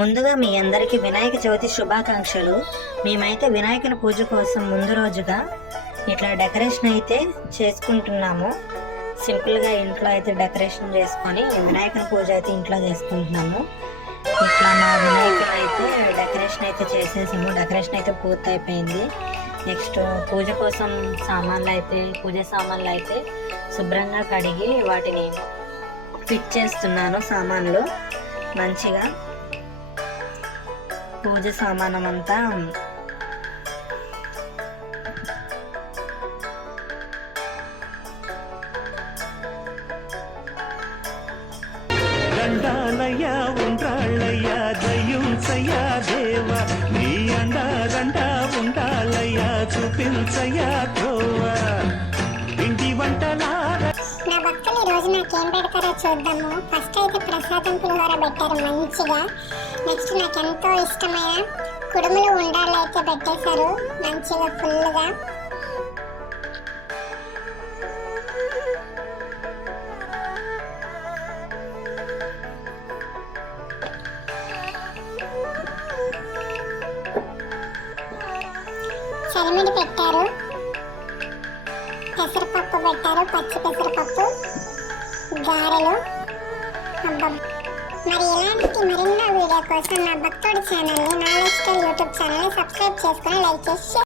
ముందుగా మీ అందరికీ వినాయక చవితి శుభాకాంక్షలు. మేమైతే వినాయకుని పూజ కోసం ముందు రోజుగా ఇట్లా డెకరేషన్ అయితే చేసుకుంటున్నాము. సింపుల్గా ఇంట్లో అయితే డెకరేషన్ చేసుకొని వినాయకుని పూజ అయితే ఇంట్లో చేసుకుంటున్నాము. ఇట్లా మా వినాయకుడు అయితే డెకరేషన్ అయితే చేసేసాము. డెకరేషన్ అయితే పూర్తి అయిపోయింది. నెక్స్ట్ పూజ కోసం పూజ సామాన్లు అయితే శుభ్రంగా కడిగి వాటిని ఫిట్ చేస్తున్నాను. సామాన్లు మంచిగా పూజ సామానం అంతా దండాలయ్యా ఉండ్రాళ్ళయ్యా దయ్యుంచయ్యా దేవా నీ అండా ఉండాలయ్యా చూపించయ్యా గోవా ఇంటి వంటలాగా. నా భక్తులు ఈ రోజు నాకేం పెడతారో చూద్దాము. ఫస్ట్ అయితే ప్రసాదం పులిహోర పెట్టారు మంచిగా. నెక్స్ట్ నాకు ఎంతో ఇష్టమైన కుడుములు ఉండాలి అయితే పెట్టేశారు మంచిగా ఫుల్గా. చలిమిడి పెట్టారు, పెసరపప్పు పెట్టారు, పచ్చి పెసరపప్పు, గారెలు. మరి ఇలాంటి మరెన్నో వీడియో కోసం నా భక్తుడి ఛానల్ని, నా లైఫ్ స్టైల్ యూట్యూబ్ ఛానల్ని సబ్స్క్రైబ్ చేసుకొని లైక్ చేసి